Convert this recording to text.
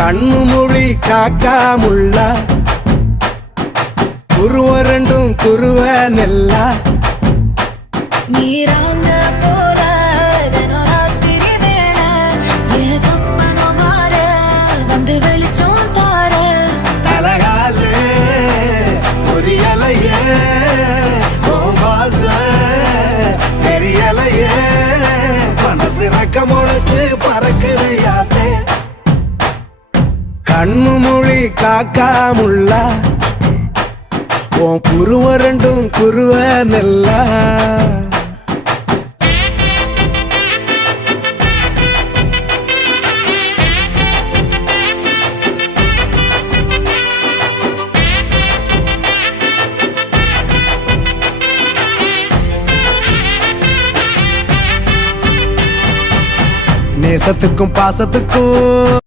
கண்ணு மொழி காக்காமுள்ள குருவ ரெண்டும் குருவ நெல்லா நீராங்க போல தினராத்திரி வேண என் சொப்பனம் மாற வந்து வெளிச்சம் தார தலகாலே பொரியலையே வாச பெரியலையே மனசு ரக்க முளைச்சு பறக்குது யாத்தே கண்ணு மொழி காக்காமுள்ள உன் குருவ ரெண்டும் குருவ நெல்லா நேசத்துக்கும் பாசத்துக்கும்